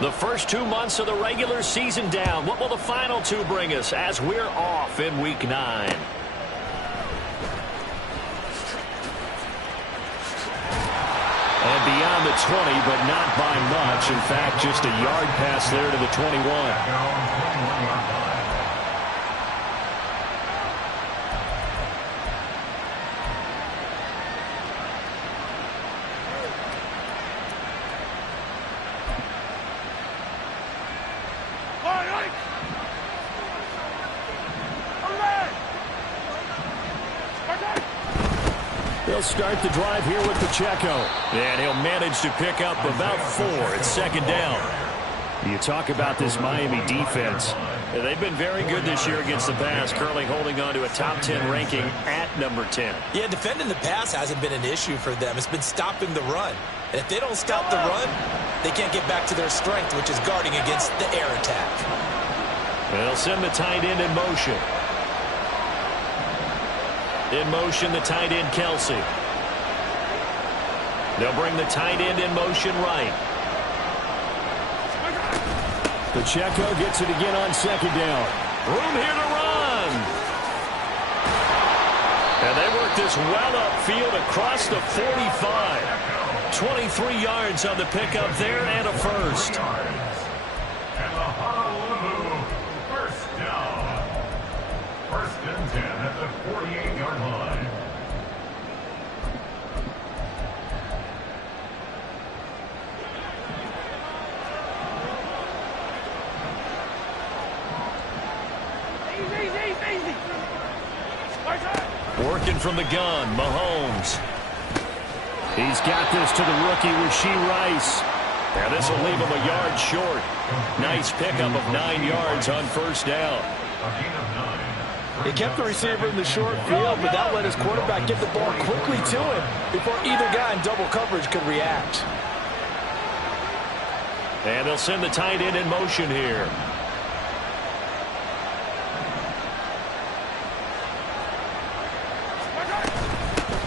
The first 2 months of the regular season down. What will the final 2 bring us as we're off in Week 9? And beyond the 20, but not by much. In fact, just a yard pass there to the 21. They'll start the drive here with Pacheco. And he'll manage to pick up about 4. It's second down. You talk about this Miami defense. They've been very good this year against the pass, currently holding on to a top 10 ranking at number 10. Yeah, defending the pass hasn't been an issue for them. It's been stopping the run. And if they don't stop the run, they can't get back to their strength, which is guarding against the air attack. They'll send the tight end in motion. In motion, the tight end, Kelsey. They'll bring the tight end in motion right. Pacheco gets it again on second down. Room here to run. And they work this well upfield across the 45. 23 yards on the pickup there and a first. And the Honolulu first down. First and 10 at the 48-yard line. Working from the gun, Mahomes. He's got this to the rookie, Rashee Rice. Now this will leave him a yard short. Nice pickup of 9 yards on first down. He kept the receiver in the short field, but that let his quarterback get the ball quickly to him before either guy in double coverage could react. And they'll send the tight end in motion here.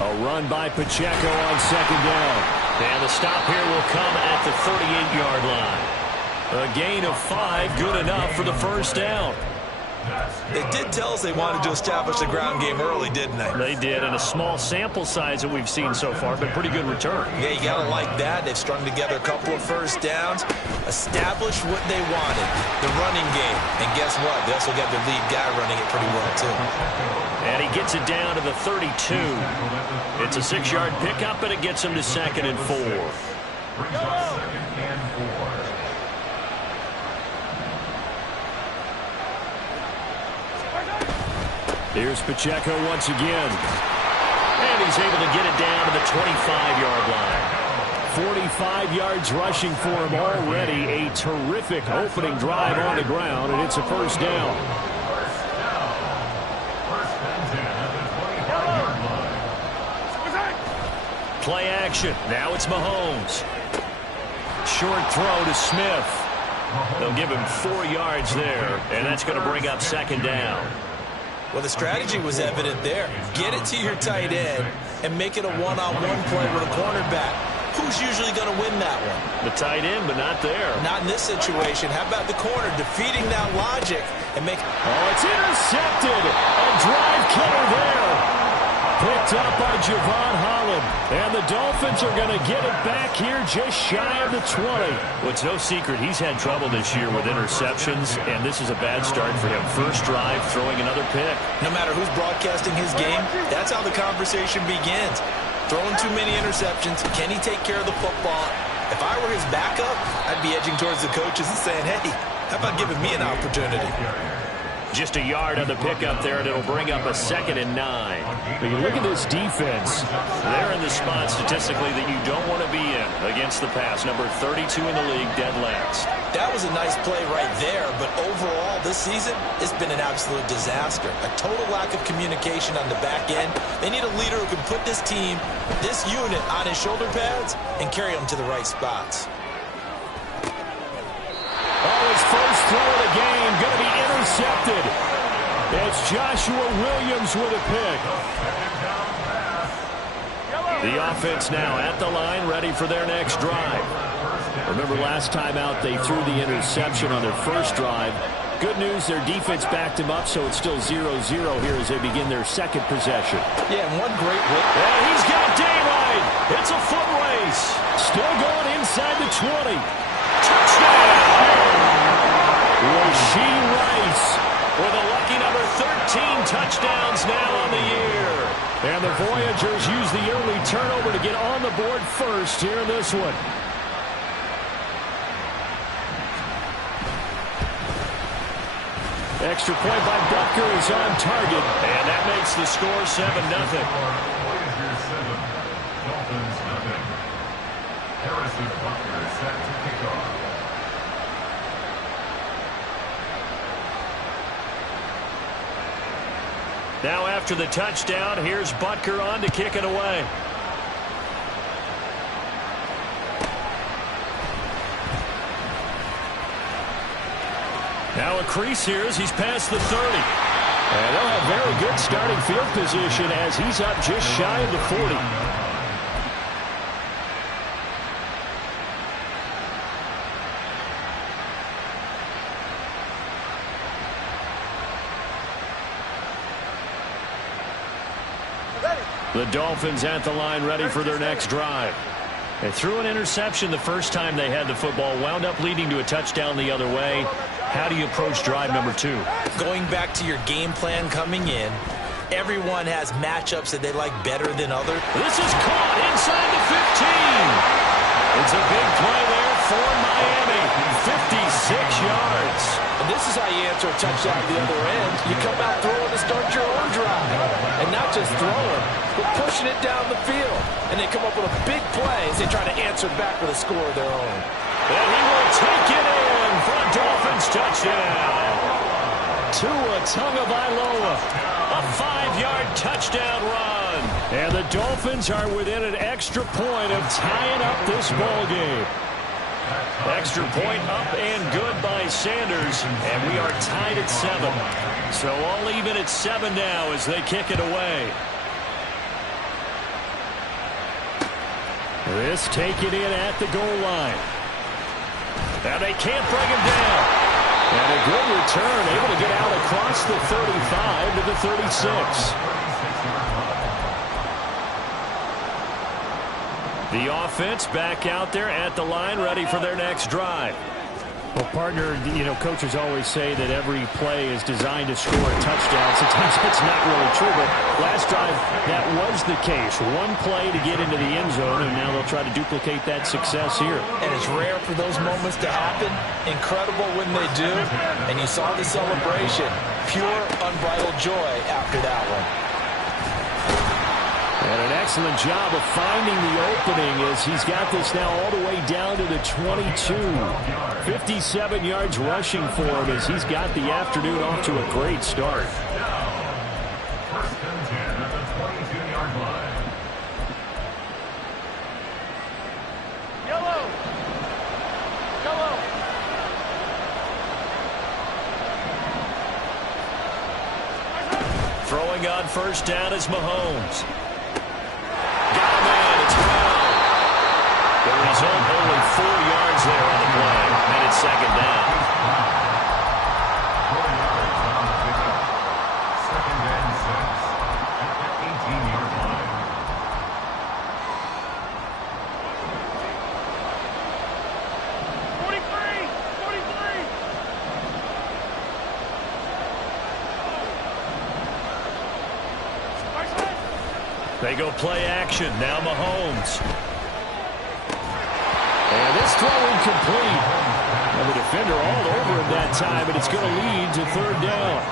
A run by Pacheco on second down. And the stop here will come at the 38-yard line. A gain of 5, good enough for the first down. They did tell us they wanted to establish the ground game early, didn't they? They did, and a small sample size that we've seen so far, but pretty good return. Yeah, you got to like that. They've strung together a couple of first downs, established what they wanted, the running game. And guess what? They also got their lead guy running it pretty well, too. And he gets it down to the 32. It's a 6-yard pickup, and it gets him to second and 4. Here's Pacheco once again. And he's able to get it down to the 25-yard line. 45 yards rushing for him already. A terrific opening drive on the ground, and it's a first down. Play action. Now it's Mahomes. Short throw to Smith. They'll give him 4 yards there, and that's going to bring up second down. Well, the strategy was evident there. Get it to your tight end and make it a one-on-one play with a cornerback. Who's usually going to win that one? The tight end, but not there. Not in this situation. How about the corner defeating that logic and make... Oh, it's intercepted. A drive killer there. Picked up by Javon Holland. And the Dolphins are going to get it back here just shy of the 20. Well, it's no secret he's had trouble this year with interceptions, and this is a bad start for him. First drive, throwing another pick. No matter who's broadcasting his game, that's how the conversation begins. Throwing too many interceptions. Can he take care of the football? If I were his backup, I'd be edging towards the coaches and saying, hey, how about giving me an opportunity? Just a yard on the pickup there, and it'll bring up a 2nd and 9. But you look at this defense. They're in the spot statistically that you don't want to be in against the pass. Number 32 in the league, dead last. That was a nice play right there, but overall this season, it's been an absolute disaster. A total lack of communication on the back end. They need a leader who can put this team, this unit, on his shoulder pads and carry them to the right spots. Oh, his first throw of the game going to be intercepted. It's Joshua Williams with a pick. The offense now at the line, ready for their next drive. Remember last time out they threw the interception on their first drive. Good news, their defense backed him up, so it's still 0-0 here as they begin their second possession. Yeah, and one great hit. And he's got daylight. It's a foot race. Still going inside the 20. Touchdown! Rasheed Rice with a lucky number 13 touchdowns now on the year. And the Voyagers use the early turnover to get on the board first here in this one. Extra point by Butker is on target, and that makes the score 7-0. Voyagers 7, Dolphins 0. Harrison Butker set to kick off. Now after the touchdown, here's Butker on to kick it away. Now a crease here as he's past the 30. And they'll have very good starting field position as he's up just shy of the 40. The Dolphins at the line ready for their next drive. They threw an interception the first time they had the football, wound up leading to a touchdown the other way. How do you approach drive number 2? Going back to your game plan coming in, everyone has matchups that they like better than others. This is caught inside the 15. It's a big play there for Miami. 56 yards. And this is how you answer a touchdown at the other end. You come out throwing to start your own drive. And not just throwing, but pushing it down the field. And they come up with a big play as they try to answer back with a score of their own. And he will take it in for a Dolphins touchdown. Tua Tagovailoa, a 5-yard touchdown run. And the Dolphins are within an extra point of tying up this ball game. Extra point up and good by Sanders, and we are tied at 7. So all even at 7 now as they kick it away. This take it in at the goal line. Now they can't bring him down. And a good return, able to get out across the 35 to the 36. The offense back out there at the line, ready for their next drive. Well, partner, coaches always say that every play is designed to score a touchdown. Sometimes it's not really true, but last drive, that was the case. One play to get into the end zone, and now they'll try to duplicate that success here. And it's rare for those moments to happen. Incredible when they do. And you saw the celebration. Pure, unbridled joy after that one. And an excellent job of finding the opening as he's got this now all the way down to the 22. 57 yards rushing for him as he's got the afternoon off to a great start. First and 10 at the 22-yard line. Yellow! Yellow! Throwing on first down is Mahomes. The result, only 4 yards there on the play, and it's second down. 4 yards on the pickup. Second and 6 at the 18-yard line. They go play action. Now Mahomes. And this throw incomplete. And the defender all over him that time, and it's going to lead to third down.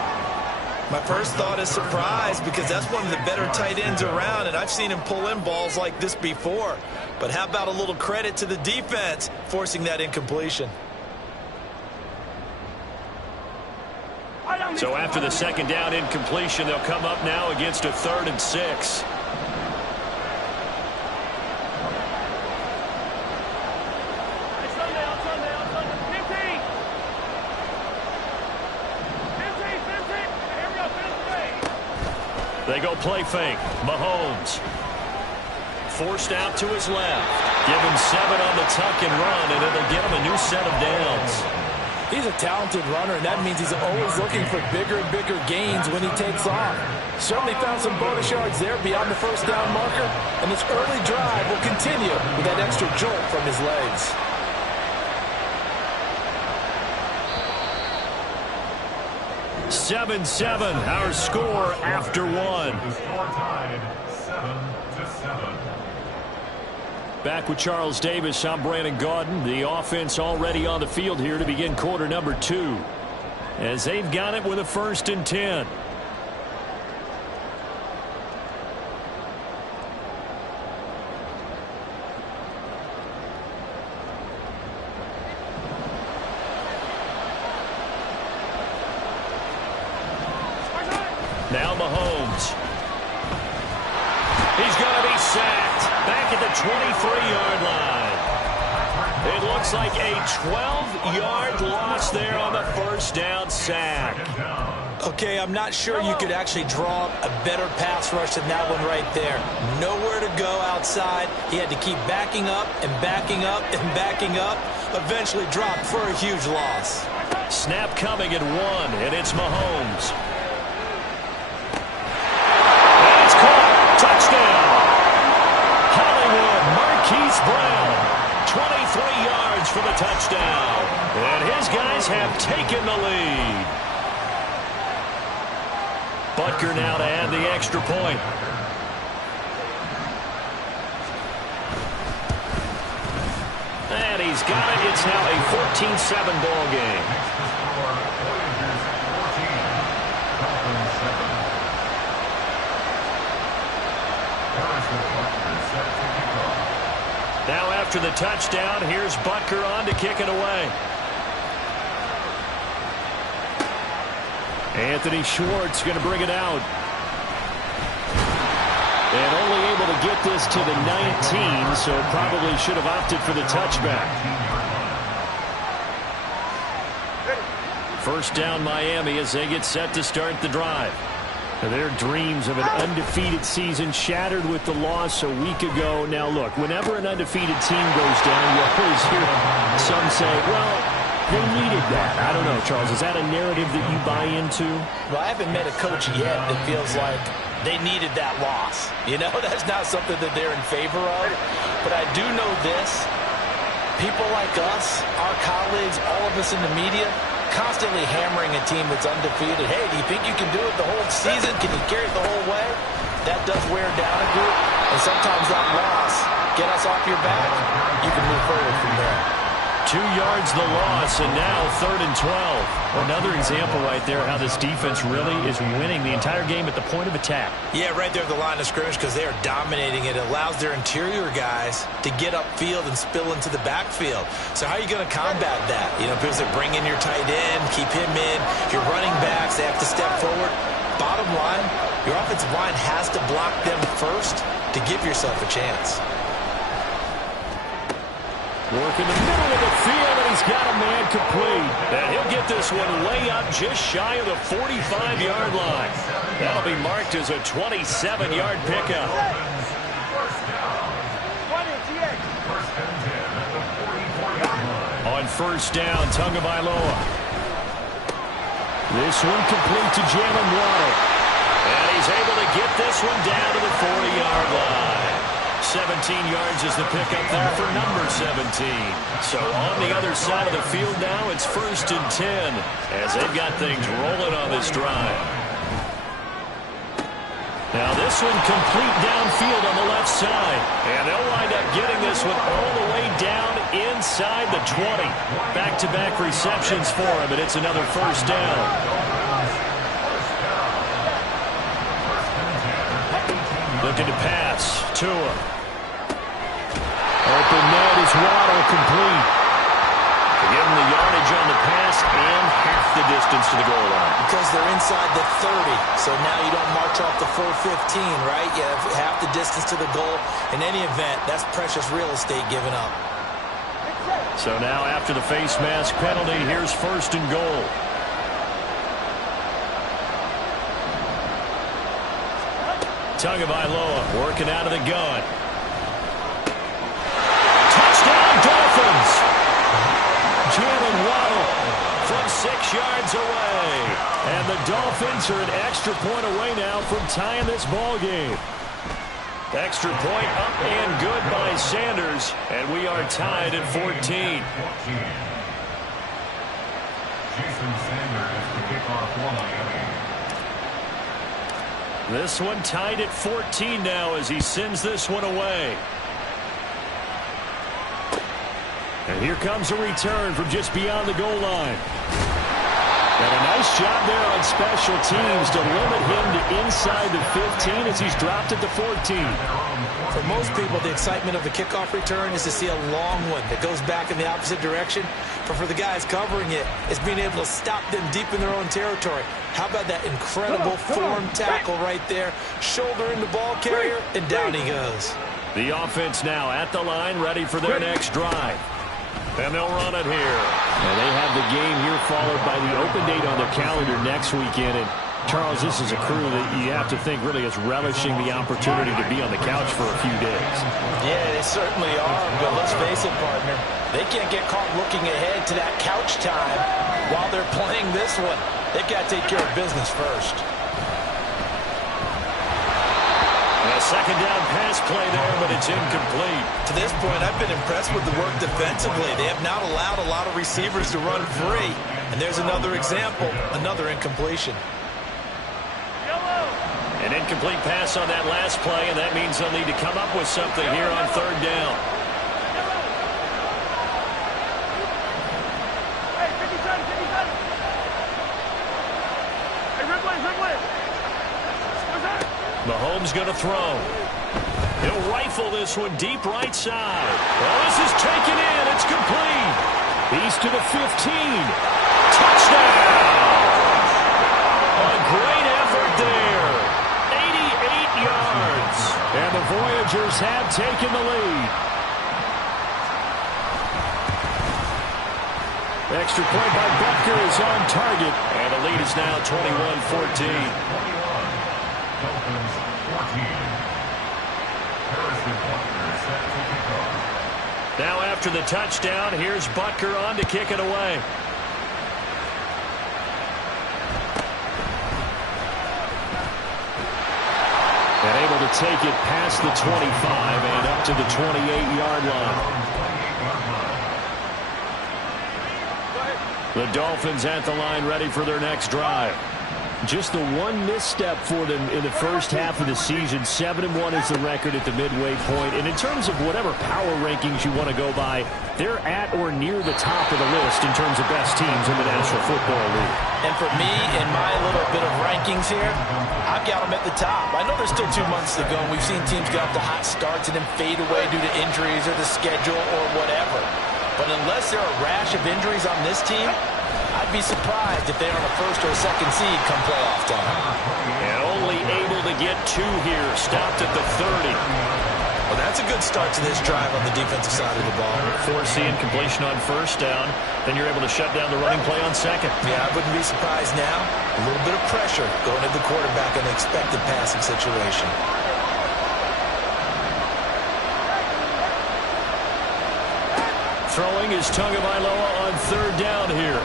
My first thought is surprise because that's one of the better tight ends around, and I've seen him pull in balls like this before. But how about a little credit to the defense forcing that incompletion? So after the second down incompletion, they'll come up now against a 3rd and 6. They go play fake. Mahomes forced out to his left. Give him 7 on the tuck and run, and it'll get him a new set of downs. He's a talented runner, and that means he's always looking for bigger and bigger gains when he takes off. Certainly found some bonus yards there beyond the first down marker, and this early drive will continue with that extra jolt from his legs. Seven, our score after one. The score tied 7-7. Back with Charles Davis, I'm Brandon Gaudin. The offense already on the field here to begin quarter number 2. As they've got it with a 1st and 10. Now Mahomes. He's going to be sacked back at the 23-yard line. It looks like a 12-yard loss there on the first down sack. Okay, I'm not sure you could actually draw up a better pass rush than that one right there. Nowhere to go outside. He had to keep backing up and backing up and backing up. Eventually dropped for a huge loss. Snap coming at 1, and it's Mahomes. Touchdown! Hollywood Marquise Brown, 23 yards for the touchdown. And his guys have taken the lead. Butker now to add the extra point. And he's got it. It's now a 14-7 ball game. Now after the touchdown, here's Butker on to kick it away. Anthony Schwartz going to bring it out. And only able to get this to the 19, so probably should have opted for the touchback. First down Miami as they get set to start the drive. Their dreams of an undefeated season shattered with the loss a week ago. Now, look, whenever an undefeated team goes down, you always hear some say, well, they needed that. I don't know, Charles. Is that a narrative that you buy into? Well, I haven't met a coach yet that feels like they needed that loss. You know, that's not something that they're in favor of. But I do know this. People like us, our colleagues, all of us in the media, constantly hammering a team that's undefeated. Hey, do you think you can do it the whole season? Can you carry it the whole way? That does wear down a group. And sometimes that loss, get us off your back, you can move forward from there. 2 yards the loss, and now 3rd and 12. Another example right there how this defense really is winning the entire game at the point of attack. Yeah, right there at the line of scrimmage because they are dominating it. It allows their interior guys to get upfield and spill into the backfield. So how are you going to combat that? You know, people say bring in your tight end, keep him in. Your running backs, they have to step forward. Bottom line, your offensive line has to block them first to give yourself a chance. Work in the middle of the field, and he's got a man complete. And he'll get this one way up just shy of the 45-yard line. That'll be marked as a 27-yard pickup. On first down, Tagovailoa. This one complete to Jalen Waddle. And he's able to get this one down to the 40-yard line. 17 yards is the pickup there for number 17. So on the other side of the field now, it's 1st and 10 as they've got things rolling on this drive. Now this one complete downfield on the left side. And they'll wind up getting this one all the way down inside the 20. Back-to-back receptions for him, and it's another first down. Looking to pass. Tua. Open net is Waddle complete. Give him the yardage on the pass and half the distance to the goal line. Because they're inside the 30, so now you don't march off the full 15, right? You have half the distance to the goal. In any event, that's precious real estate given up. So now after the face mask penalty, here's 1st and goal. Tagovailoa working out of the gun. one 6 yards away. And the Dolphins are an extra point away now from tying this ball game. Extra point up and good by Sanders. And we are tied at 14. Jason Sanders to kick off line. This one tied at 14 now as he sends this one away. And here comes a return from just beyond the goal line. And a nice job there on special teams to limit him to inside the 15 as he's dropped it to 14. For most people, the excitement of the kickoff return is to see a long one that goes back in the opposite direction. But for the guys covering it, it's being able to stop them deep in their own territory. How about that incredible form tackle right there? Shoulder in the ball carrier, and down he goes. The offense now at the line, ready for their next drive. And they'll run it here. And they have the game here followed by the open date on their calendar next weekend. And Charles, this is a crew that you have to think really is relishing the opportunity to be on the couch for a few days. Yeah, they certainly are, but let's face it, partner. They can't get caught looking ahead to that couch time while they're playing this one. They've got to take care of business first. A second down pass play there, but it's incomplete. To this point, I've been impressed with the work defensively. They have not allowed a lot of receivers to run free. And there's another example, another incompletion. An incomplete pass on that last play, and that means they'll need to come up with something here on third down. Mahomes going to throw. He'll rifle this one deep right side. Well, this is taken in. It's complete. He's to the 15. Touchdown! A great effort there. 88 yards. And the Voyagers have taken the lead. Extra point by Butker is on target. And the lead is now 21-14. Dolphins 14. Harrison Butker set to kick off. Now after the touchdown, here's Butker on to kick it away. And able to take it past the 25 and up to the 28-yard line. The Dolphins at the line ready for their next drive. Just the one misstep for them in the first half of the season. 7-1 is the record at the midway point. And in terms of whatever power rankings you want to go by, they're at or near the top of the list in terms of best teams in the National Football League. And for me, in my little bit of rankings here, I've got them at the top. I know there's still 2 months to go, and we've seen teams get off to hot starts and then fade away due to injuries or the schedule or whatever. But unless there are a rash of injuries on this team, I'd be surprised if they aren't a first or second seed come playoff time. And only able to get 2 here. Stopped at the 30. Well, that's a good start to this drive on the defensive side of the ball. Forcing completion on first down. Then you're able to shut down the running play on second. Yeah, I wouldn't be surprised now. A little bit of pressure going to the quarterback in the expected passing situation. Throwing is Tagovailoa on third down here.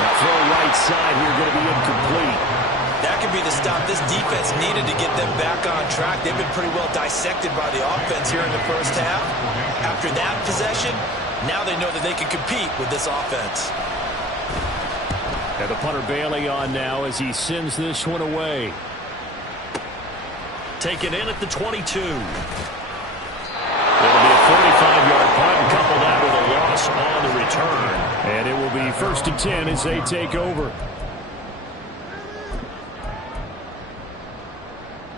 That throw right side here going to be incomplete. That could be the stop this defense needed to get them back on track. They've been pretty well dissected by the offense here in the first half. After that possession, now they know that they can compete with this offense. And the punter Bailey on now as he sends this one away. Taken in at the 22. It'll be a 45-yard punt and couple that with a loss on the return. And it will be 1st and 10 as they take over.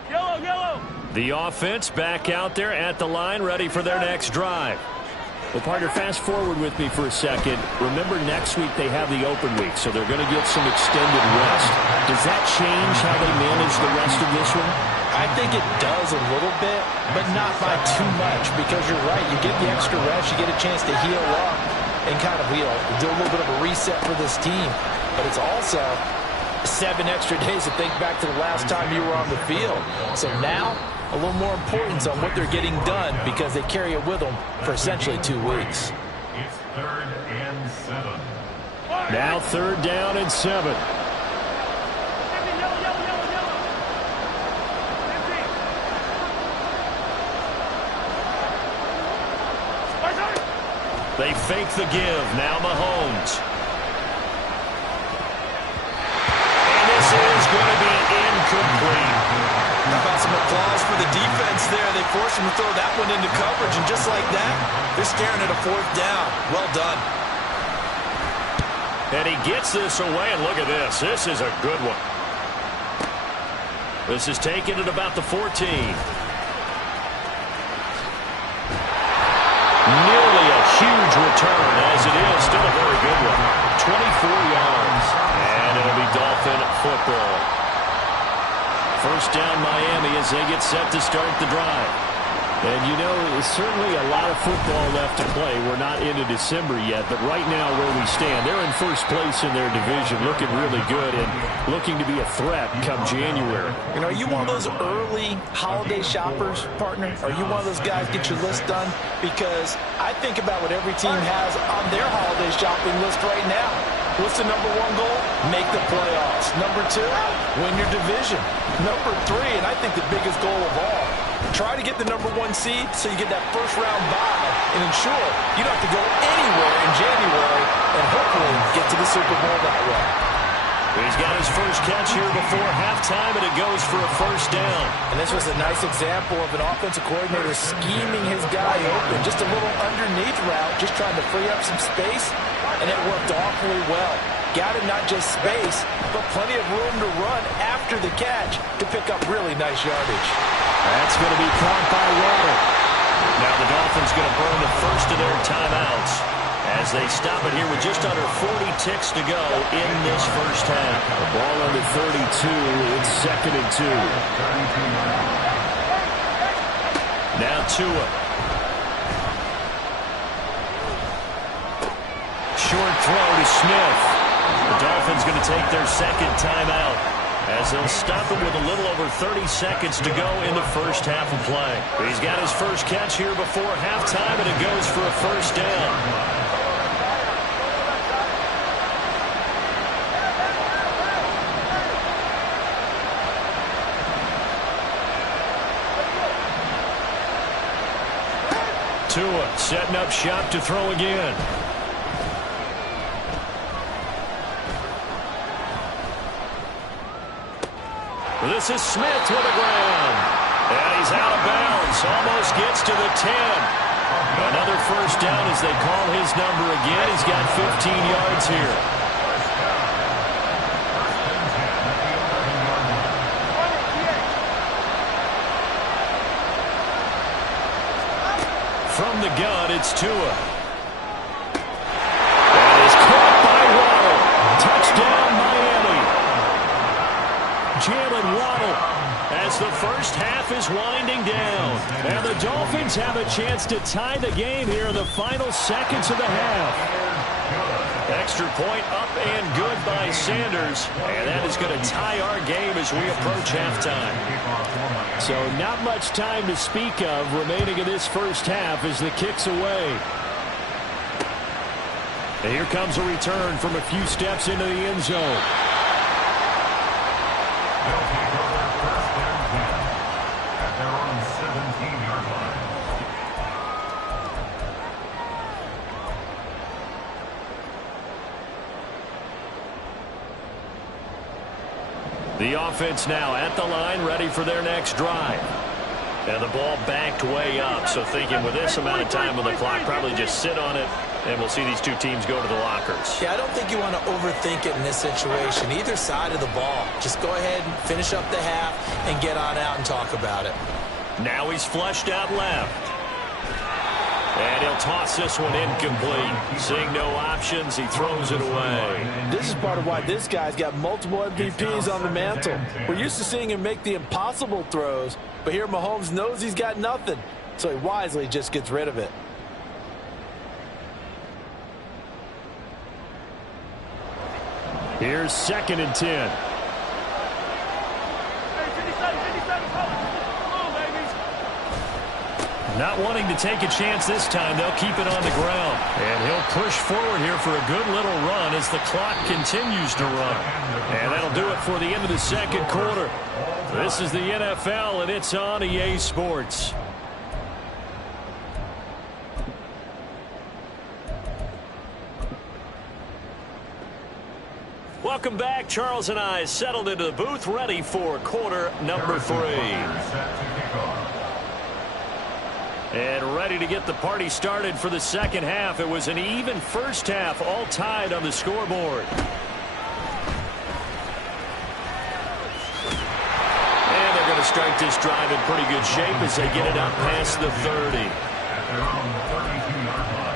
Yellow. The offense back out there at the line ready for their next drive. Well, partner, fast forward with me for a second. Remember, next week they have the open week, so they're going to get some extended rest. Does that change how they manage the rest of this one? I think it does a little bit, but not by too much, because you're right. You get the extra rest, you get a chance to heal up and kind of, do a little bit of a reset for this team. But it's also 7 extra days to think back to the last time you were on the field. So now, a little more importance on what they're getting done because they carry it with them for essentially 2 weeks. It's Third and 7. Now 3rd down and 7. They fake the give. Now Mahomes. And this is going to be incomplete. How about some applause for the defense there? They forced him to throw that one into coverage, and just like that, they're staring at a 4th down. Well done. And he gets this away, and look at this. This is a good one. This is taken at about the 14. Nearly a huge return, as it is. Still a very good one. 24 yards. And it'll be Dolphin football. 1st down Miami as they get set to start the drive. And you know, certainly a lot of football left to play. We're not into December yet, but right now where we stand, they're in 1st place in their division, looking really good and looking to be a threat come January. You know, are you one of those early holiday shoppers, partner? Are you one of those guys get your list done? Because I think about what every team has on their holiday shopping list right now. What's the number 1 goal? Make the playoffs. Number 2, win your division. Number 3, and I think the biggest goal of all, try to get the number 1 seed so you get that 1st round bye and ensure you don't have to go anywhere in January and hopefully get to the Super Bowl that way. He's got his first catch here before halftime, and it goes for a 1st down. And this was a nice example of an offensive coordinator scheming his guy open. Just a little underneath route, just trying to free up some space, and it worked awfully well. Got him not just space, but plenty of room to run after the catch to pick up really nice yardage. That's going to be caught by Waddle. Now the Dolphins going to burn the first of their timeouts as they stop it here with just under 40 ticks to go in this 1st half. The ball under 32. It's 2nd and 2. Now Tua. Short throw to Smith. The Dolphins going to take their 2nd timeout as they'll stop him with a little over 30 seconds to go in the 1st half of play. He's got his first catch here before halftime, and it goes for a 1st down. Tua setting up shop to throw again. This is Smith with the ground. And he's out of bounds. Almost gets to the 10. Another 1st down as they call his number again. He's got 15 yards here. From the gun, it's Tua. That is caught by Waddle. Touchdown, Miami. Jalen Waddle as the 1st half is winding down. And the Dolphins have a chance to tie the game here in the final seconds of the half. Extra point up and good by Sanders. And that is going to tie our game as we approach halftime. So not much time to speak of remaining in this 1st half as the kick's away. And here comes a return from a few steps into the end zone. They'll take over 1st and 10 at their own 17-yard line. The offense now at the line, ready for their next drive. And the ball backed way up, so thinking with this amount of time on the clock, probably just sit on it, and we'll see these 2 teams go to the lockers. Yeah, I don't think you want to overthink it in this situation. Either side of the ball. Just go ahead and finish up the half and get on out and talk about it. Now he's flushed out left. And he'll toss this one incomplete. Seeing no options, he throws it away. This is part of why this guy's got multiple MVPs on the mantle. We're used to seeing him make the impossible throws, but here Mahomes knows he's got nothing, so he wisely just gets rid of it. Here's 2nd and 10. Not wanting to take a chance this time, they'll keep it on the ground. And he'll push forward here for a good little run as the clock continues to run. And that'll do it for the end of the second quarter. This is the NFL, and it's on EA Sports. Welcome back. Charles and I settled into the booth, ready for quarter number 3. And ready to get the party started for the second half. It was an even first half, all tied on the scoreboard. And they're going to start this drive in pretty good shape as they get it out past the 30. At their own 32-yard line.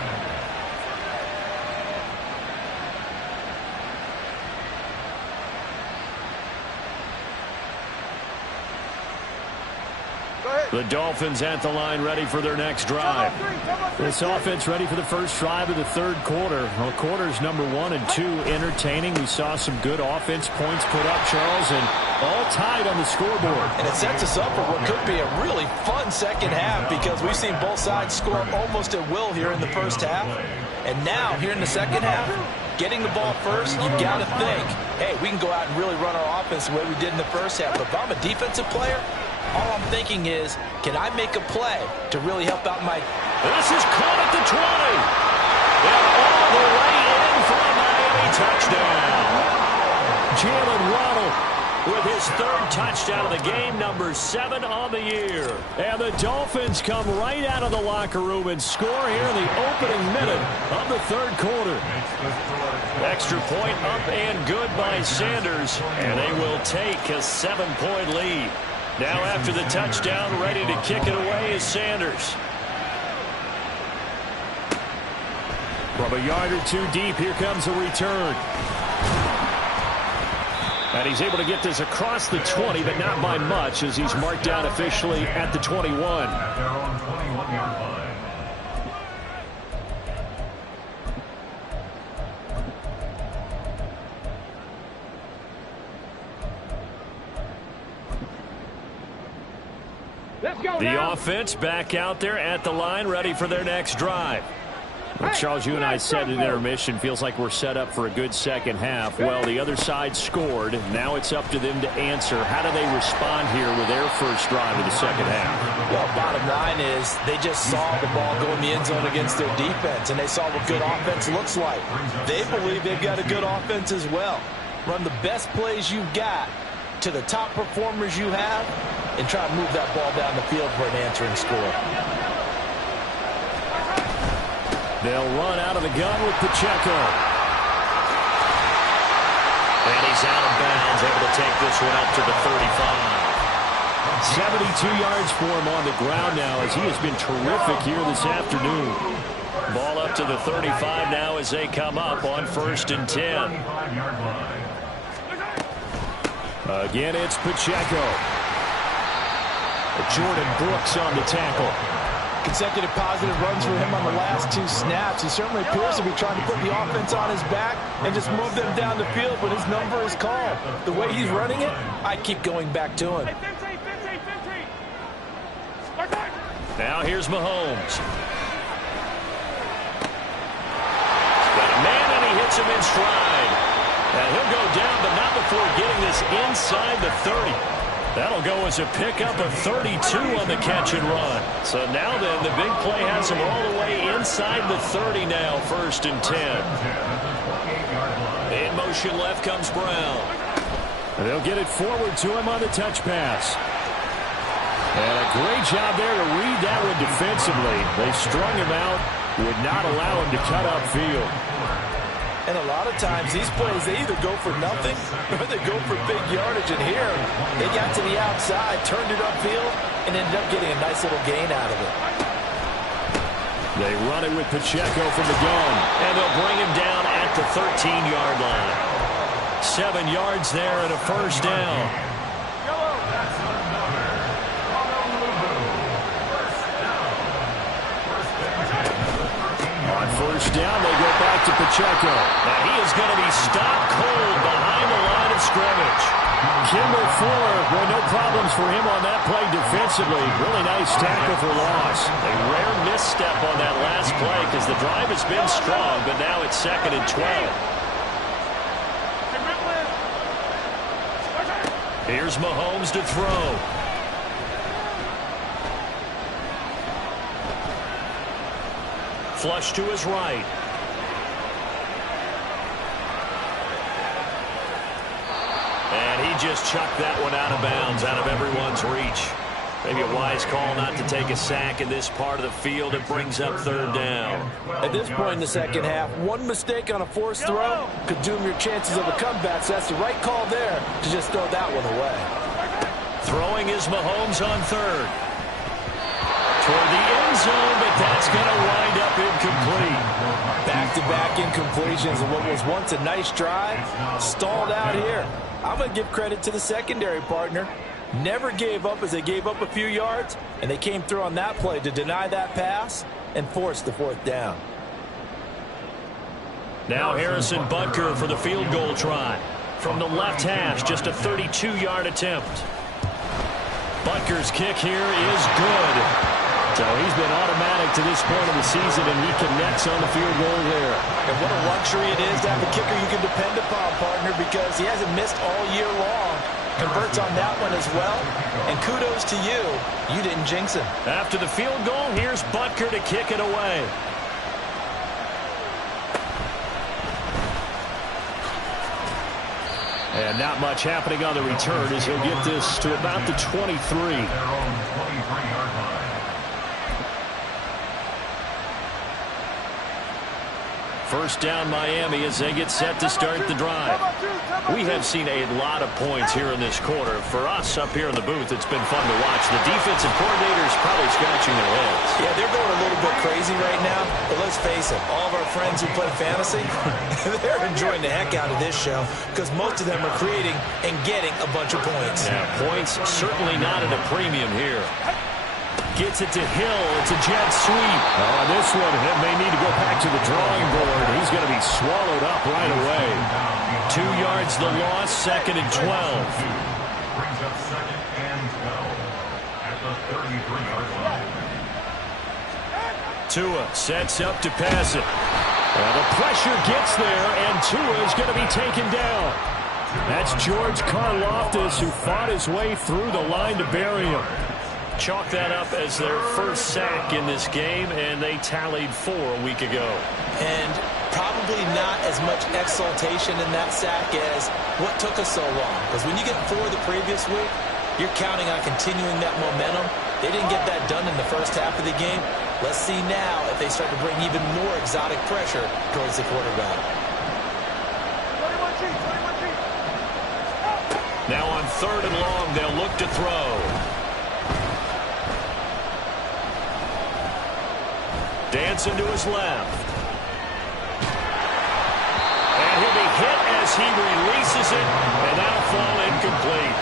The Dolphins at the line, ready for their next drive. This offense ready for the first drive of the third quarter. Well, quarters number 1 and 2 entertaining. We saw some good offense points put up, Charles, and all tied on the scoreboard. And it sets us up for what could be a really fun second half because we've seen both sides score almost at will here in the first half. And now, here in the second half, getting the ball first, you've got to think, hey, we can go out and really run our offense the way we did in the first half. But if I'm a defensive player, all I'm thinking is, can I make a play to really help out my... This is caught at the 20. And all the way in for a Miami touchdown. Jalen Waddle with his third touchdown of the game, number 7 on the year. And the Dolphins come right out of the locker room and score here in the opening minute of the third quarter. Extra point up and good by Sanders, and they will take a 7-point lead. Now after the touchdown, ready to kick it away is Sanders. From a yard or 2 deep, here comes a return. And he's able to get this across the 20, but not by much, as he's marked down officially at the 21. At their own 21-yard line. The offense back out there at the line, ready for their next drive. Well, Charles, you and I said in intermission, feels like we're set up for a good second half. Well, the other side scored. Now it's up to them to answer. How do they respond here with their first drive of the second half? Well, bottom line is they just saw the ball go in the end zone against their defense, and they saw what good offense looks like. They believe they've got a good offense as well. Run the best plays you've got to the top performers you have, and try to move that ball down the field for an answering score. They'll run out of the gun with Pacheco. And he's out of bounds, able to take this one up to the 35. 72 yards for him on the ground now, as he has been terrific here this afternoon. Ball up to the 35 now as they come up on 1st and 10. Again, it's Pacheco. Jordan Brooks on the tackle. Consecutive positive runs for him on the last 2 snaps. He certainly appears to be trying to put the offense on his back and just move them down the field, but his number is called. The way he's running it, I keep going back to him. Now here's Mahomes. Got a man, and he hits him in stride. And he'll go down, but not before getting this inside the 30. That'll go as a pickup of 32 on the catch and run. So now then, the big play has him all the way inside the 30 now, 1st and 10. In motion left comes Brown. And they'll get it forward to him on the touch pass. And a great job there to read that one defensively. They strung him out, would not allow him to cut upfield. And a lot of times, these plays, they either go for nothing or they go for big yardage. And here, they got to the outside, turned it upfield, and ended up getting a nice little gain out of it. They run it with Pacheco from the gun, and they'll bring him down at the 13-yard line. 7 yards there and a 1st down. On 1st down, they go back to Pacheco. Now he is going to be stopped cold behind the line of scrimmage. Kimber Fuller, well, no problems for him on that play defensively. Really nice tackle for loss. A rare misstep on that last play because the drive has been strong, but now it's 2nd and 12. Here's Mahomes to throw. Flush to his right. And he just chucked that one out of bounds, out of everyone's reach. Maybe a wise call not to take a sack in this part of the field. It brings up 3rd down. At this point in the second half, one mistake on a forced throw could doom your chances of a comeback. So that's the right call there to just throw that one away. Throwing is Mahomes on 3rd. Toward the end zone, but that's going to wind up incomplete. Back-to-back incompletions of what was once a nice drive, stalled out here. I'm going to give credit to the secondary partner. Never gave up as they gave up a few yards, and they came through on that play to deny that pass and force the 4th down. Now Harrison Butker for the field goal try. From the left hash, just a 32-yard attempt. Butker's kick here is good. So he's been automatic to this point of the season, and he connects on the field goal there. And what a luxury it is to have a kicker you can depend upon, partner, because he hasn't missed all year long. Converts on that one as well. And kudos to you. You didn't jinx him. After the field goal, here's Butker to kick it away. And not much happening on the return as he'll get this to about the 23. First down Miami as they get set to start the drive. We have seen a lot of points here in this quarter. For us up here in the booth, it's been fun to watch. The defensive coordinators probably scratching their heads. Yeah, they're going a little bit crazy right now. But let's face it, all of our friends who play fantasy, they're enjoying the heck out of this show because most of them are creating and getting a bunch of points. Yeah, points certainly not at a premium here. Gets it to Hill. It's a jet sweep. On this one, he may need to go back to the drawing board. He's going to be swallowed up right away. 2 yards the loss, 2nd and 12. Brings up 2nd and 12 at the 33-yard line. Tua sets up to pass it. The pressure gets there, and Tua is going to be taken down. That's George Karlaftis, who fought his way through the line to bury him. Chalk that up as their first sack in this game, and they tallied 4 a week ago. And probably not as much exultation in that sack as what took us so long. Because when you get 4 the previous week, you're counting on continuing that momentum. They didn't get that done in the first half of the game. Let's see now if they start to bring even more exotic pressure towards the quarterback. Now on 3rd and long, they'll look to throw. Dancing to his left. And he'll be hit as he releases it, and that'll fall incomplete.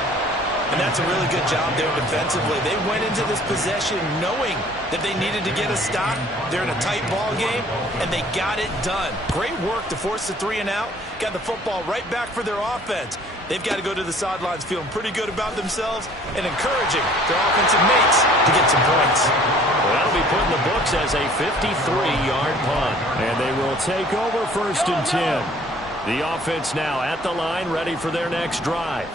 And that's a really good job there defensively. They went into this possession knowing that they needed to get a stop. They're in a tight ball game, and they got it done. Great work to force the 3 and out. Got the football right back for their offense. They've got to go to the sidelines feeling pretty good about themselves and encouraging their offensive mates to get some points. Well, that'll be put in the books as a 53-yard punt. And they will take over 1st and 10. The offense now at the line, ready for their next drive.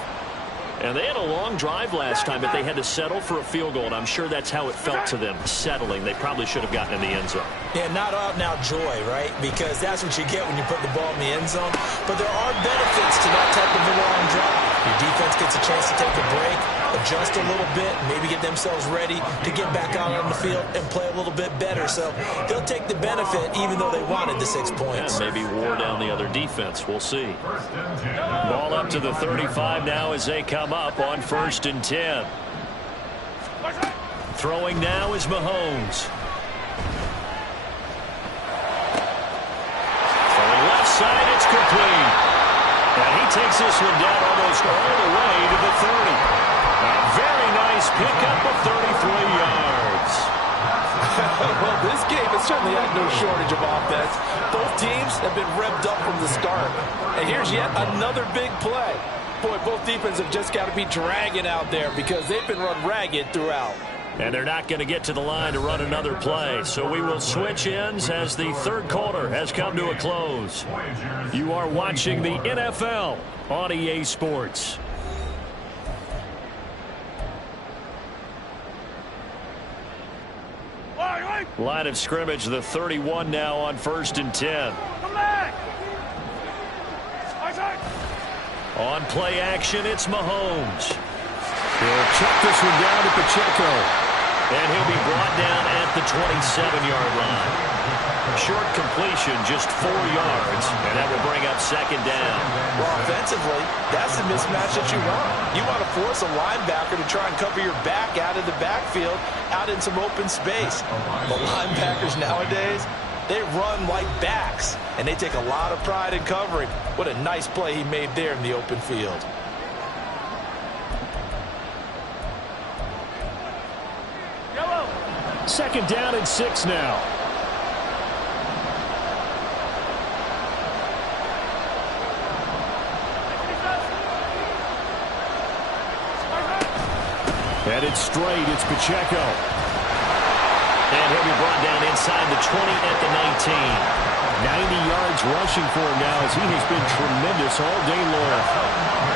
And they had a long drive last time, but they had to settle for a field goal, and I'm sure that's how it felt to them, settling. They probably should have gotten in the end zone. Yeah, not out now joy, right? Because that's what you get when you put the ball in the end zone. But there are benefits to that type of a long drive. Your defense gets a chance to take a break, adjust a little bit, maybe get themselves ready to get back out on the field and play a little bit better. So they'll take the benefit even though they wanted the 6 points. Yeah, maybe wore down the other defense. We'll see. Ball up to the 35 now as they come up on 1st and 10. Throwing now is Mahomes. Throwing left side, it's complete. And he takes this one down almost all the way to the 30. A very nice pickup of 33 yards. Well, this game has certainly had no shortage of offense. Both teams have been revved up from the start. And here's yet another big play. Boy, both defenses have just got to be dragging out there because they've been run ragged throughout. And they're not going to get to the line to run another play. So we will switch ends as the third quarter has come to a close. You are watching the NFL on EA Sports. Line of scrimmage, the 31 now on 1st and 10. On play action, it's Mahomes. He'll check this one down to Pacheco. And he'll be brought down at the 27-yard line. Short completion, just 4 yards, and that will bring up 2nd down. Well, offensively, that's the mismatch that you want. You want to force a linebacker to try and cover your back out of the backfield, out in some open space. The linebackers nowadays, they run like backs, and they take a lot of pride in covering. What a nice play he made there in the open field. Second down and 6 now. Headed straight, it's Pacheco. And he'll be brought down inside the 20 at the 19. 90 yards rushing for him now as he has been tremendous all day long.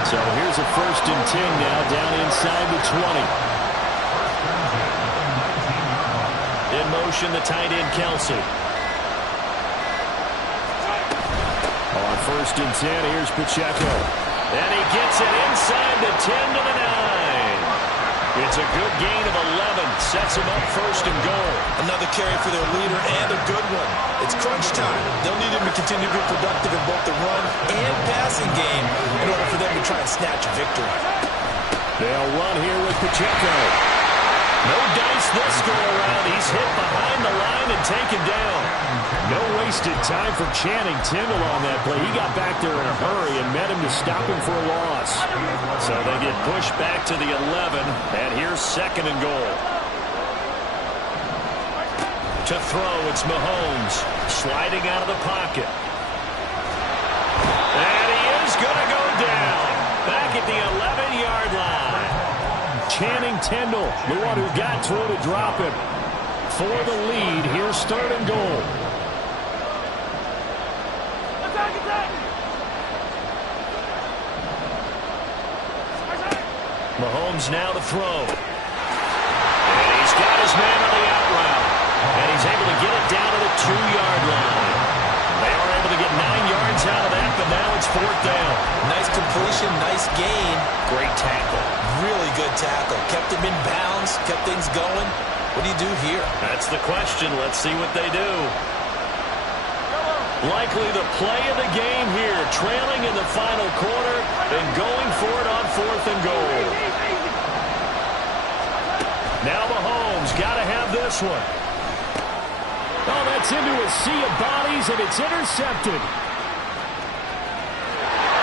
So here's a 1st and 10 now down inside the 20. In motion, the tight end, Kelsey. On 1st and 10, here's Pacheco. And he gets it inside the 10 to the 9. It's a good gain of 11. Sets him up 1st and goal. Another carry for their leader and a good one. It's crunch time. They'll need him to continue to be productive in both the run and passing game in order for them to try and snatch a victory. They'll run here with Pacheco. No dice this go-around. He's hit behind the line and taken down. No wasted time for Channing Tindall on that play. He got back there in a hurry and met him to stop him for a loss. So they get pushed back to the 11, and here's 2nd and goal. To throw, it's Mahomes, sliding out of the pocket. And he is going to go down, back at the 11-yard line. Channing Tindall, the one who got through to drop him. For the lead, here's 3rd and goal. Mahomes now to throw. And he's got his man on the out route. And he's able to get it down to the 2-yard line. They are able to get 9 yards out of that, but now it's 4th down. Nice completion, nice gain. Great tackle. Really good tackle. Kept him in bounds, kept things going. What do you do here? That's the question. Let's see what they do. Likely the play of the game here, trailing in the final quarter and going for it on 4th and goal. Now Mahomes got to have this one. Oh, that's into a sea of bodies, and it's intercepted.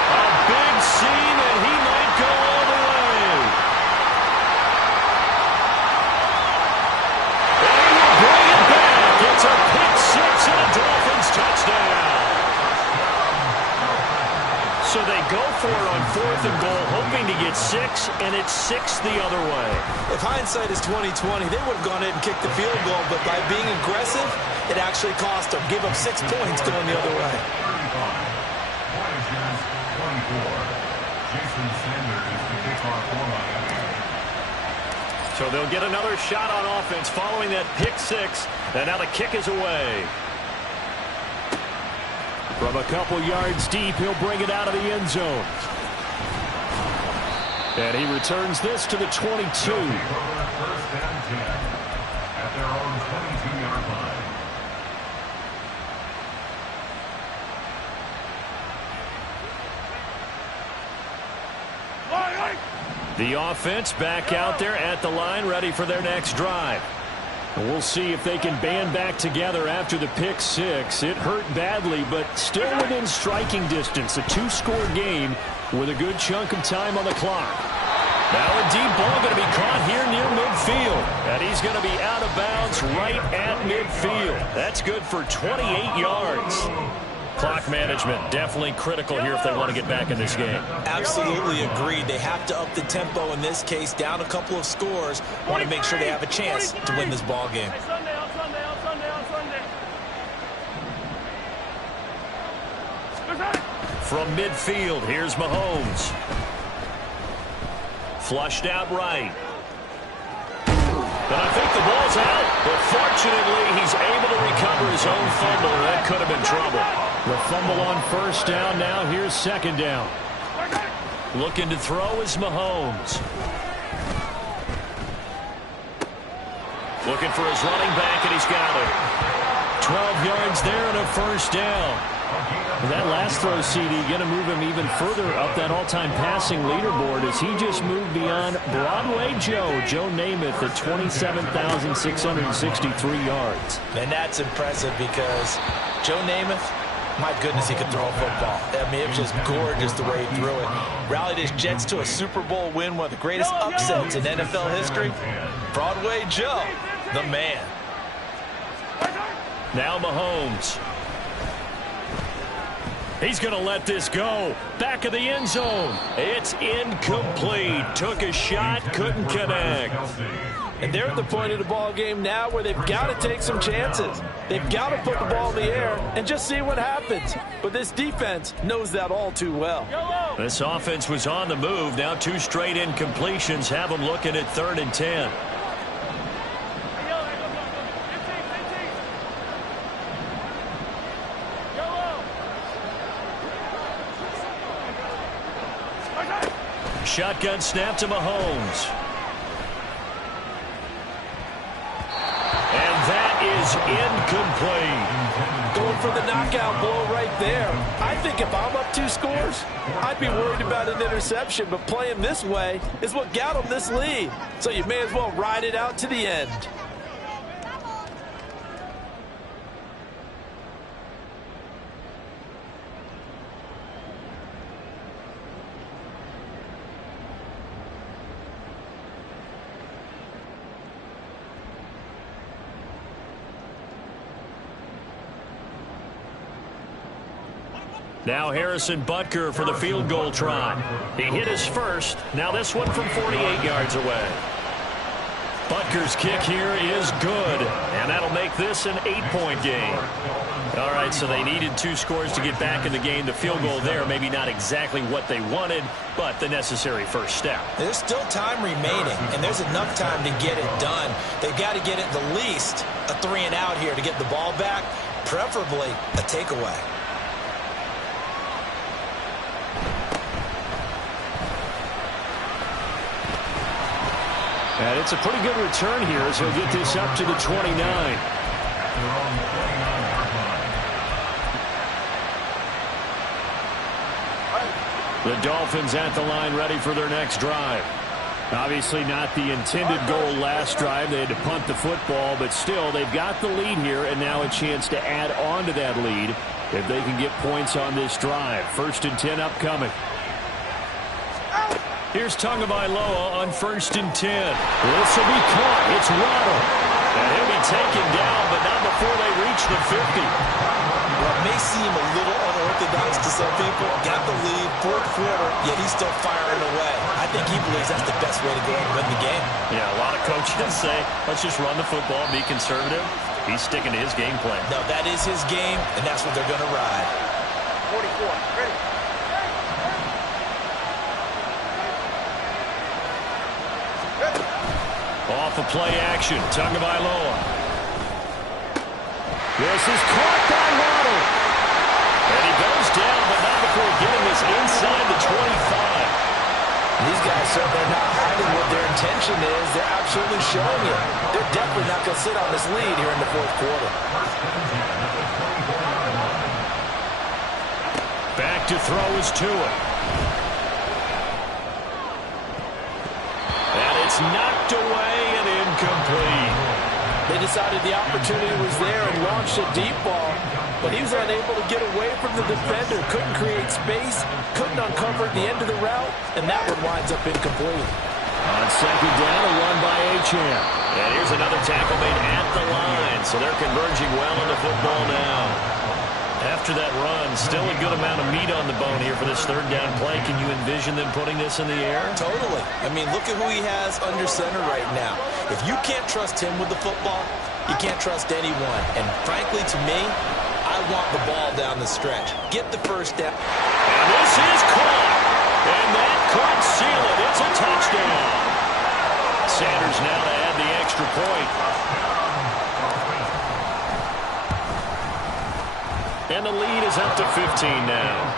A big seam, and he might go all the way. And he will bring it back. It's a pick six and a Dolphins touchdown. So they go for it on 4th and goal, hoping to get 6, and it's 6 the other way. If hindsight is 20/20, they would have gone in and kicked the field goal, but by being aggressive, it actually cost them. Give up 6 points going the other way. 35. Jason Sanders, the kickoff for Miami. So they'll get another shot on offense following that pick 6, and now the kick is away. From a couple yards deep, he'll bring it out of the end zone. And he returns this to the 22. First and 10 at their own 22-yard line. The offense back out there at the line, ready for their next drive. We'll see if they can band back together after the pick 6. It hurt badly, but still within striking distance. A 2-score game with a good chunk of time on the clock. Now a deep ball going to be caught here near midfield. And he's going to be out of bounds right at midfield. That's good for 28 yards. Clock management, definitely critical here if they want to get back in this game. Absolutely agreed. They have to up the tempo in this case, down a couple of scores. Want to make sure they have a chance to win this ball game. From midfield, here's Mahomes. Flushed out right. But I think the ball's out. But fortunately, he's able to recover his own fumble. That could have been trouble. The fumble on first down. Now here's second down. Looking to throw is Mahomes. Looking for his running back, and he's got it. 12 yards there and a first down. That last throw, CD, going to move him even further up that all-time passing leaderboard as he just moved beyond Broadway Joe Namath at 27,663 yards. And that's impressive because Joe Namath, my goodness, he could throw a football. I mean, it was just gorgeous the way he threw it. Rallied his Jets to a Super Bowl win, one of the greatest upsets in NFL history. Broadway Joe, the man. Now Mahomes. He's going to let this go. Back of the end zone. It's incomplete. Took a shot, couldn't connect. And they're at the point of the ball game now where they've got to take some chances. They've got to put the ball in the air and just see what happens. But this defense knows that all too well. This offense was on the move. Now 2 straight incompletions have them looking at 3rd and 10. Shotgun snap to Mahomes. And that is incomplete. Going for the knockout blow right there. I think if I'm up 2 scores, I'd be worried about an interception, but playing this way is what got them this lead. So you may as well ride it out to the end. Now Harrison Butker for the field goal try. He hit his first. Now this one from 48 yards away. Butker's kick here is good, and that'll make this an 8-point game. All right, so they needed 2 scores to get back in the game. The field goal there, maybe not exactly what they wanted, but the necessary first step. There's still time remaining, and there's enough time to get it done. They've got to get it the least a 3 and out here to get the ball back, preferably a takeaway. And it's a pretty good return here as he'll get this up to the 29. The Dolphins at the line ready for their next drive. Obviously not the intended goal last drive. They had to punt the football, but still they've got the lead here and now a chance to add on to that lead if they can get points on this drive. 1st and 10 upcoming. Here's Tagovailoa on 1st and 10. This will be caught. It's Waddle. And he'll be taken down, but not before they reach the 50. Well, it may seem a little unorthodox to some people. Got the lead, 4th quarter, yet he's still firing away. I think he believes that's the best way to go and win the game. Yeah, a lot of coaches say, let's just run the football, be conservative. He's sticking to his game plan. No, that is his game, and that's what they're going to ride. 44, ready. Off of play action, Tagovailoa. This is caught by Waddle. And he goes down, but not before getting this inside the 25. These guys, sir, they're not hiding what their intention is. They're absolutely showing it. They're definitely not going to sit on this lead here in the 4th quarter. Back to throw is Tua. And it's knocked away and incomplete. They decided the opportunity was there and launched a deep ball, but he was unable to get away from the defender, couldn't create space, couldn't uncover the end of the route, and that one winds up incomplete. On 2nd down, a run by Achane. And here's another tackle made at the line, so they're converging well on the football now. After after that run. Still a good amount of meat on the bone here for this third down play. Can you envision them putting this in the air? Totally. I mean, look at who he has under center right now. If you can't trust him with the football, you can't trust anyone. And frankly, to me, I want the ball down the stretch. Get the first down. And this is caught. And that could seal it. It's a touchdown. Sanders now to add the extra point. And the lead is up to 15 now.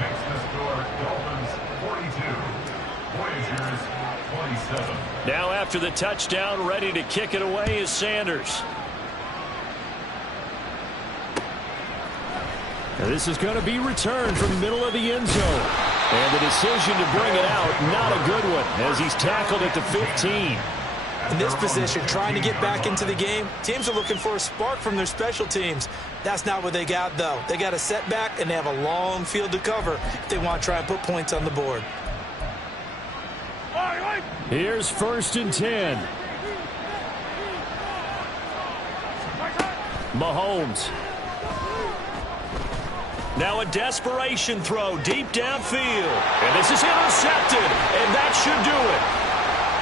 Makes the score Dolphins 42, Voyagers 27. Now after the touchdown, ready to kick it away is Sanders. Now this is going to be returned from the middle of the end zone. And the decision to bring it out, not a good one, as he's tackled at the 15. In this position, trying to get back into the game, teams are looking for a spark from their special teams. That's not what they got, though. They got a setback, and they have a long field to cover if they want to try and put points on the board. Here's 1st and 10. Mahomes. Now a desperation throw deep downfield. And this is intercepted, and that should do it.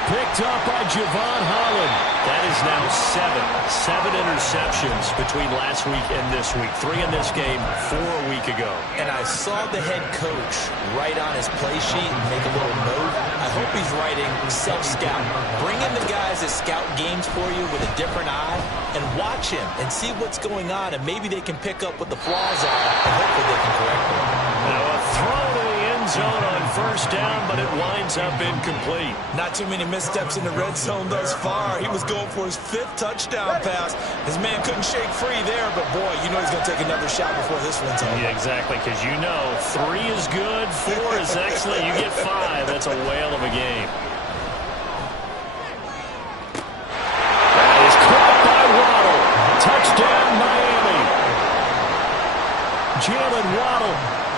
Picked up by Javon Holland. That is now 7 interceptions between last week and this week. 3 in this game, 4 a week ago. And I saw the head coach write on his play sheet and make a little note. I hope he's writing self-scout. Bring in the guys that scout games for you with a different eye and watch him and see what's going on, and maybe they can pick up what the flaws are and hopefully they can correct them. Now a throw to the end zone on 1st down, but it winds up incomplete. Not too many missteps in the red zone thus far. He was going for his 5th touchdown pass. His man couldn't shake free there, but boy, you know he's going to take another shot before this one's over. Yeah, exactly, because you know 3 is good, 4 is excellent. You get 5. That's a whale of a game. That is caught by Waddle. Touchdown, Miami. Jalen Waddle.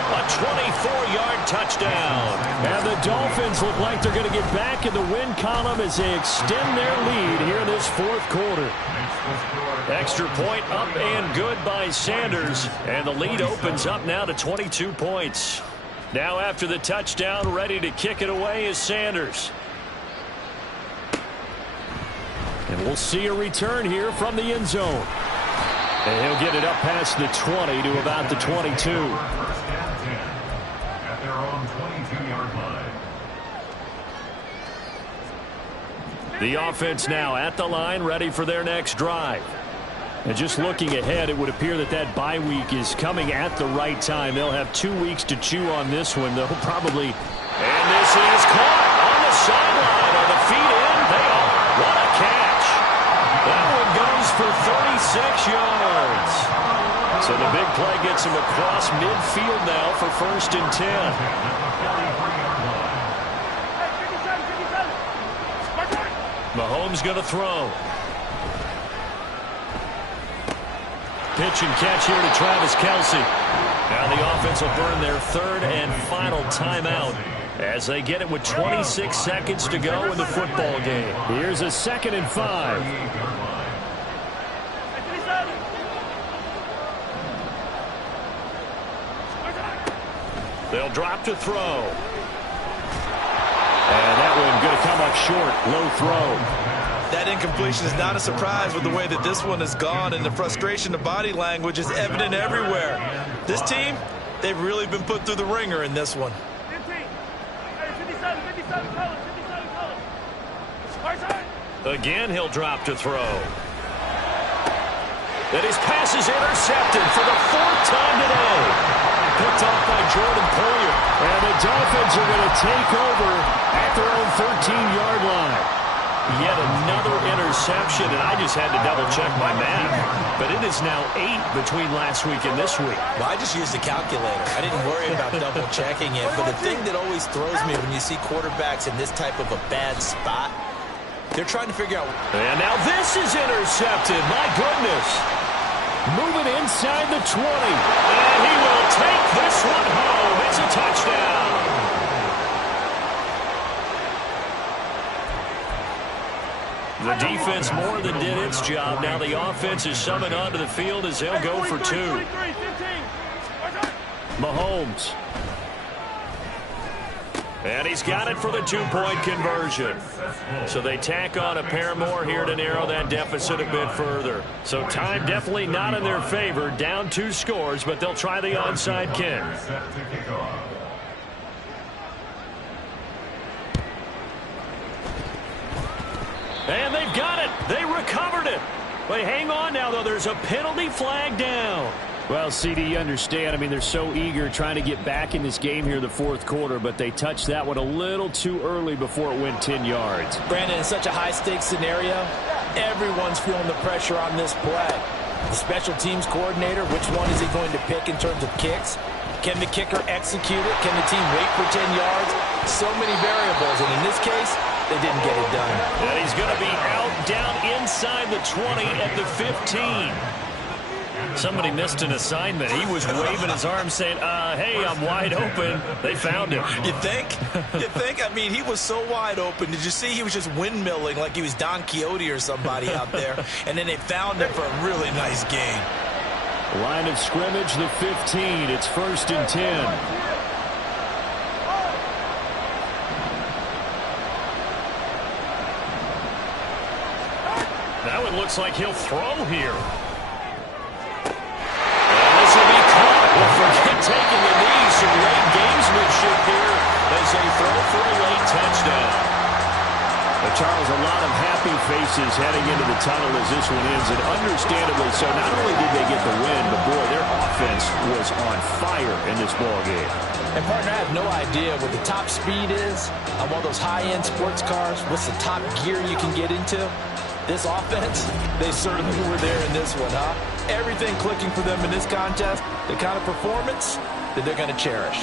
A 24-yard touchdown. And the Dolphins look like they're going to get back in the win column as they extend their lead here in this 4th quarter. Extra point up and good by Sanders. And the lead opens up now to 22 points. Now after the touchdown, ready to kick it away is Sanders. And we'll see a return here from the end zone. And he'll get it up past the 20 to about the 22. At their own 22-yard line. The offense now at the line, ready for their next drive. And just looking ahead, it would appear that that bye week is coming at the right time. They'll have 2 weeks to chew on this one. They'll probably... And this is caught on the sideline. Are the feet in? They are. What a catch. That one goes for 36 yards. So the big play gets him across midfield now for 1st and 10. Mahomes going to throw. Pitch and catch here to Travis Kelce. Now the offense will burn their 3rd and final timeout as they get it with 26 seconds to go in the football game. Here's a 2nd and 5. They'll drop to throw. And that one going to come up short. Low throw. That incompletion is not a surprise with the way that this one has gone, and the frustration of body language is evident everywhere. This team, they've really been put through the ringer in this one. Again, he'll drop to throw. And his pass is intercepted for the 4th time today. Picked off by Jordan Poyer. And the Dolphins are going to take over at their own 13-yard line. Yet another interception, and I just had to double-check my math. But it is now 8 between last week and this week. Well, I just used a calculator. I didn't worry about double-checking it. But the thing that always throws me when you see quarterbacks in this type of a bad spot, they're trying to figure out. And now this is intercepted. My goodness. Moving inside the 20. And he will take this one home. It's a touchdown. The defense more than did its job. Now the offense is summoned onto the field as they'll go for two. Mahomes. And he's got it for the two-point conversion. So they tack on a pair more here to narrow that deficit a bit further. So time definitely not in their favor. Down 2 scores, but they'll try the onside kick. And they've got it. They recovered it. But hang on now, though. There's a penalty flag down. Well, CD, you understand. I mean, they're so eager trying to get back in this game here in the fourth quarter, but they touched that one a little too early before it went 10 yards. Brandon, in such a high-stakes scenario, everyone's feeling the pressure on this play. The special teams coordinator, which one is he going to pick in terms of kicks? Can the kicker execute it? Can the team wait for 10 yards? So many variables, and in this case, they didn't get it done. And he's going to be out down inside the 20 at the 15. Somebody missed an assignment. He was waving his arm saying, hey, I'm wide open. They found him. You think? You think? I mean, he was so wide open. Did you see he was just windmilling like he was Don Quixote or somebody out there? And then they found him for a really nice gain. Line of scrimmage, the 15. It's 1st and 10. That one looks like he'll throw here. And this will be caught. Well, forget taking the knee. Some late gamesmanship here as they throw for a late touchdown. But Charles, a lot of happy faces heading into the tunnel as this one ends, and understandably so. Not only did they get the win, but boy, their offense was on fire in this ball game. And partner, I have no idea what the top speed is on one of those high-end sports cars. What's the top gear you can get into? This offense, they certainly were there in this one, huh? Everything clicking for them in this contest, the kind of performance that they're going to cherish.